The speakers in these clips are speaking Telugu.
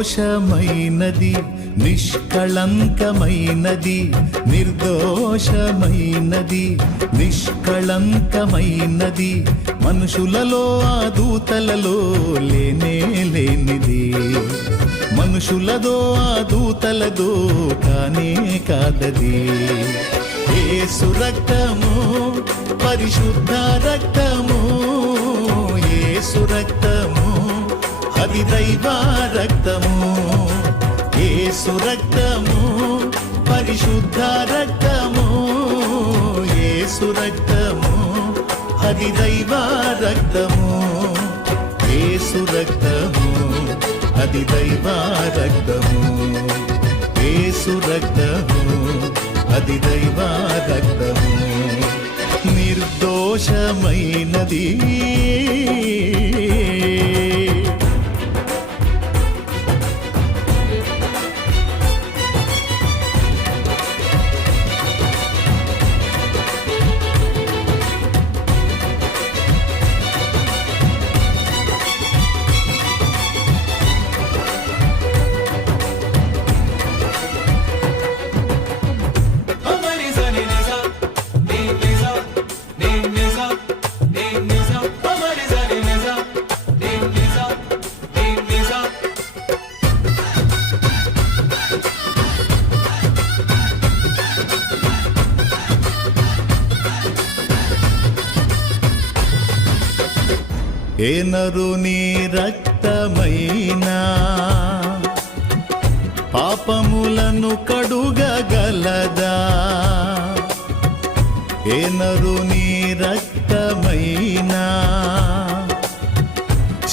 నిర్దోషమైనది, నిష్కళంకమైనది, నిర్దోషమైనది, నిష్కళంకమైనది, మనుషులలో ఆ దూతలలో లేనే లేనిది, మనుషులదో ఆ దూతలదో కానే కాదది. యేసు రక్తము, పరిశుద్ధ రక్తము, యేసు రక్తము, అది దైవ రక్తము. యేసు రక్తము, పరిశుద్ధ రక్తము, యేసు రక్తము, అది దైవ రక్తము. యేసు రక్తము, అది దైవ రక్తము. యేసు రక్తము, అది దైవ రక్తము. నిర్దోషమైనది. ఏ నరుని రక్తమైనా పాపములను కడుగగలదా? ఏ నరుని రక్తమైనా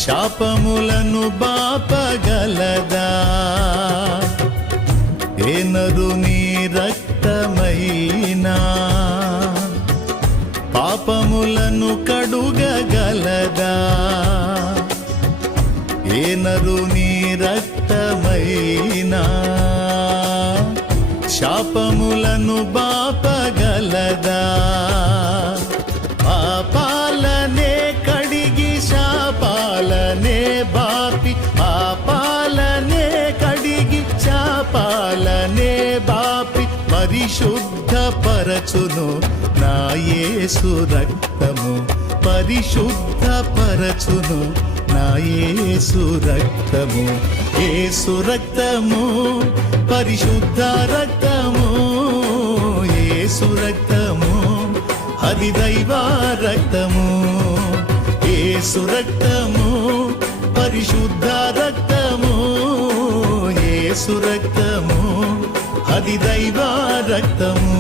శాపములను బాపగలదా? ఏ నరుని రక్తమైనా పాపములను కడుగగలదా? ఏ నరుని రక్తమైనా శాపములను బాపగలదా? పాపాలనే కడిగి శాపాలనే బాపి, పాపాలనే కడిగి శాపాలనే బాపి పరిశుద్ధపరచును నా యేసు రక్తము. పరిశుద్ధపరచును నా యేసు రక్తము. యేసు రక్తము, పరిశుద్ధ రక్తము, యేసు రక్తము, అది దైవ రక్తము. యేసు రక్తము, పరిశుద్ధ రక్తము, యేసు రక్తము, అది దైవ రక్తము.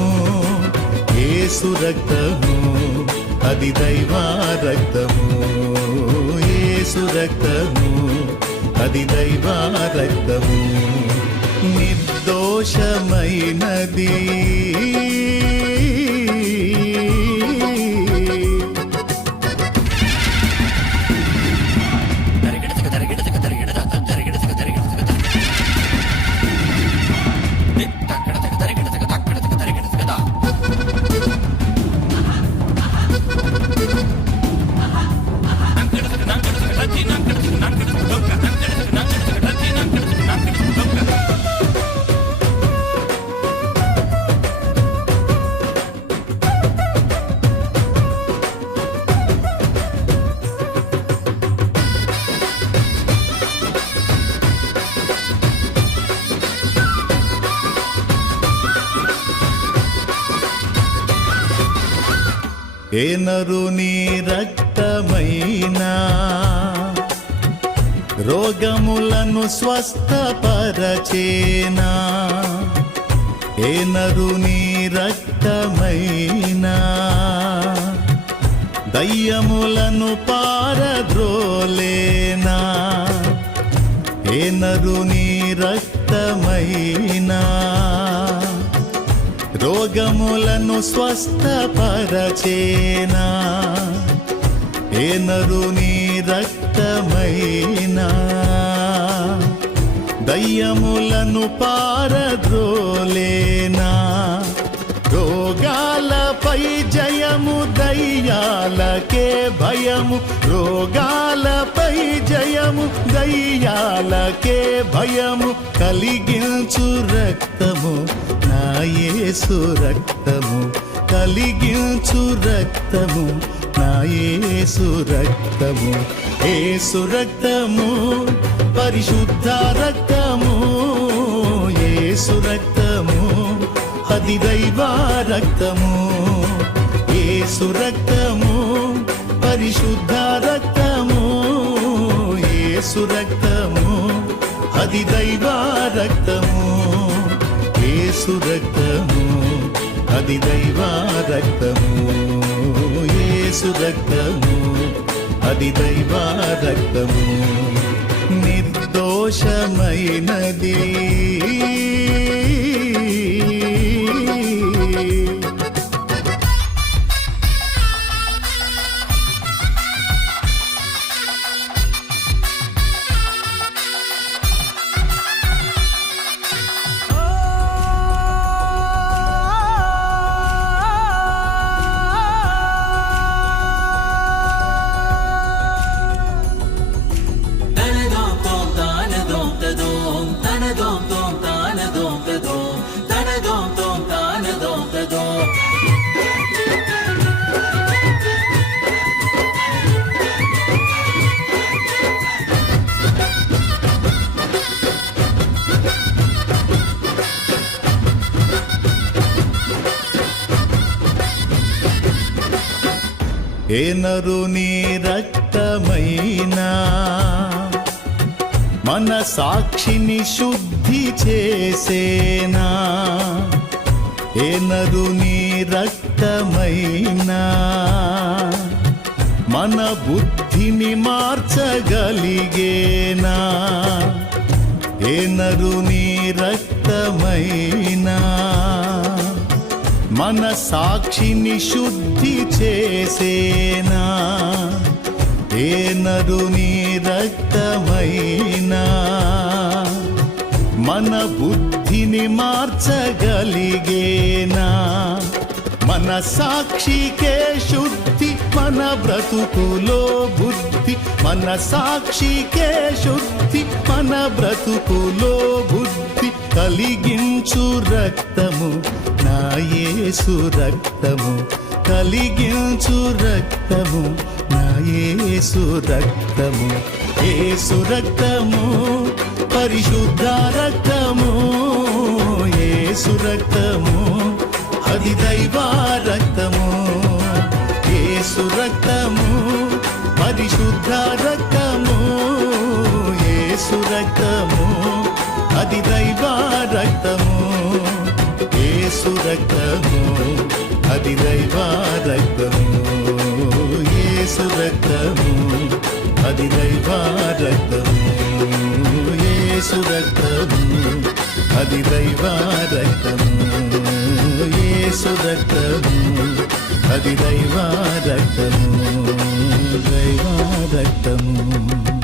యేసు రక్తము, అది దైవ రక్తము. యేసు రక్తము, అది దైవ రక్తము. నిర్దోషమైనది. ఏ నరుని రక్తమైనా రోగములను స్వస్థపరచేనా? ఏ నరుని రక్తమైనా దయ్యములను పారద్రోలేనా? ఏ నరుని రక్తమైనా రోగములను స్వస్థపరచేనా? ఏ నరుని రక్తమైనా దయ్యములను పారద్రోలేనా? రోగాలపై జయము, దయ్యాలకే భయము, రోగాలపై జయము, దయ్యాలకే భయము కలిగించు రక్తము నా యేసు రక్తము, కలిగించు రక్తము నా యేసు రక్తము. యేసు రక్తము పరిశుద్ధ రక్తము, యేసు రక్తము అది దైవ రక్తము. యేసు రక్తము పరిశుద్ధ రక్తము, యేసు రక్తము అది దైవ రక్తము. యేసు రక్తము అది దైవ రక్తము, యేసు రక్తము అది దైవ రక్తము. నిర్దోషమైనది ఏ నరుని రక్తమైనా మన సాక్షిని శుద్ధి చేసేనా, ఏ నరుని రక్తమైనా మన బుద్ధిని మార్చగలిగేనా, ఏ నరుని రక్తమైనా మన సాక్షిని శుద్ధి చేసేనా, ఏ నరుని రక్తమైనా మన బుద్ధిని మార్చగలిగేనా. మన సాక్షికే శుద్ధి మన బ్రతుకులో బుద్ధి, మన సాక్షికే శుద్ధి మన బ్రతుకులో బుద్ధి కలిగించు రక్తము నా యేసు రక్తము, కలిగించు రక్తము నా యేసు రక్తము. యేసు రక్తము పరిశుద్ధ రక్తము, యేసు రక్తము అది దైవ రక్తము. యేసు రక్తము పరిశుద్ధ రక్తము, యేసు రక్తము అది దైవ రక్తము. యేసు రక్తము అది దైవ రక్తము, యేసు రక్తము అది దైవ రక్తము, యేసు రక్తము అది దైవ రక్తము, యేసు రక్తము అది దైవ రక్తము, దైవ రక్తము.